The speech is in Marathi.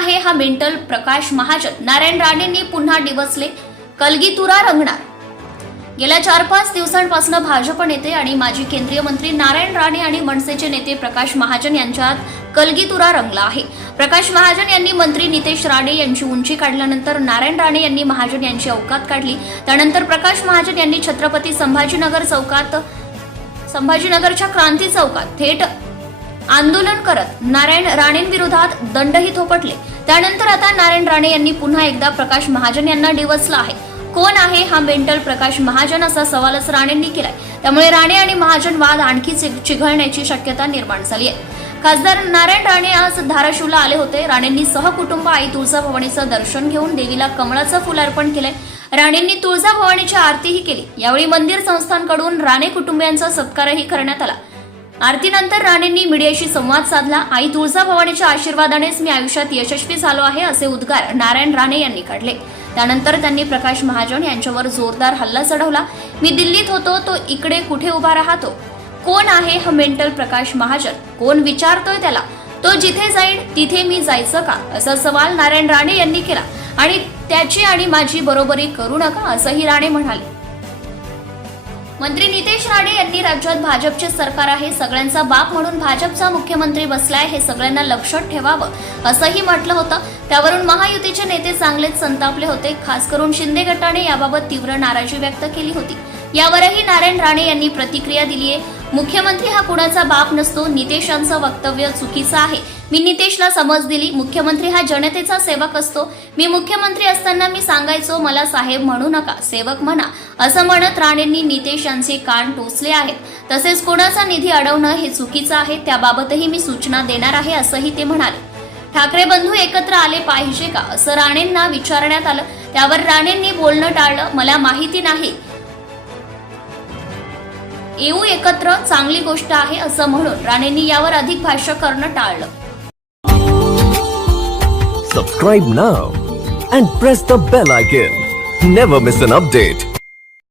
हा मेंटल प्रकाश महाजन. नारायण राणेंनी पुन्हा डिवसले कलगीतुरा रंगणार. गेल्या चार पाच दिवसांपासून भाजप नेते आणि माजी केंद्रीय मंत्री नारायण राणे आणि मनसेचे नेते प्रकाश महाजन यांच्यात कलगीतुरा रंगला आहे. प्रकाश महाजन यांनी मंत्री नितेश राणे यांची उंची काढल्यानंतर नारायण राणे यांनी महाजन यांची अवकात काढली. त्यानंतर प्रकाश महाजन यांनी छत्रपती संभाजीनगर चौकात संभाजीनगरच्या क्रांती चौकात थेट आंदोलन करत नारायण राणेंविरोधात दंडही थोपटले. त्यानंतर आता नारायण राणे यांनी पुन्हा एकदा प्रकाश महाजन यांना डिवचलं आहे. कोण आहे हा मेंटल प्रकाश महाजन असा सवालच राणेंनी केलाय. त्यामुळे राणे आणि महाजन वाद आणखी चिघ- चिघळण्याची शक्यता निर्माण झाली आहे. खासदार नारायण राणे आज धाराशिवला आले होते. राणेंनी सहकुटुंब आई तुळजाभवानीचं दर्शन घेऊन देवीला कमळाचं फुल अर्पण केलंय. राणेंनी तुळजाभवानीची आरतीही केली. यावेळी मंदिर संस्थांकडून राणे कुटुंबियांचा सत्कारही करण्यात आला. आरतीनंतर राणेंनी मीडियाशी संवाद साधला. आई तुळजाभवानीच्या आशीर्वादानेच मी आयुष्यात यशस्वी झालो आहे असे उद्गार नारायण राणे यांनी काढले. त्यानंतर त्यांनी प्रकाश महाजन यांच्यावर जोरदार हल्ला चढवला. मी दिल्लीत होतो तो इकडे कुठे उभा राहतो? कोण आहे हा मेंटल प्रकाश महाजन? कोण विचारतोय त्याला? तो जिथे जाईल तिथे मी जायचं का? असा सवाल नारायण राणे यांनी केला. आणि त्याची आणि माझी बरोबरी करू नका असंही राणे म्हणाले. मंत्री नितेश राणे यांनी राज्यात भाजपचे सरकार आहे सगळ्यांचा बाप म्हणून भाजपचा मुख्यमंत्री बसलाय हे सगळ्यांना लक्षात ठेवावं असंही म्हटलं होतं. त्यावरून महायुतीचे नेते चांगलेच संतापले होते. खास करून शिंदे गटाने याबाबत तीव्र नाराजी व्यक्त केली होती. यावरही नारायण राणे यांनी प्रतिक्रिया दिली आहे मुख्यमंत्री हा कुणाचा बाप नसतो नितेशांचं वक्तव्य चुकीचं आहे. मी नितेशला समज दिली मुख्यमंत्री हा जनतेचा सेवक असतो. मी मुख्यमंत्री असताना मी सांगायचो मला साहेब म्हणू नका सेवक म्हणा. असं म्हणत राणेंनी नितेश यांचे कान टोचले आहेत. तसेच कोणाचा निधी अडवणं हे चुकीचं आहे त्याबाबतही मी सूचना देणार आहे असंही ते म्हणाले. ठाकरे बंधू एकत्र आले पाहिजे का? असं राणेंना विचारण्यात आलं. त्यावर राणेंनी बोलणं टाळलं. मला माहिती नाही येऊ एकत्र चांगली गोष्ट आहे असं म्हणून राणेंनी यावर अधिक भाष्य करणं टाळलं. सबस्क्राईब ना and press the bell icon never miss an update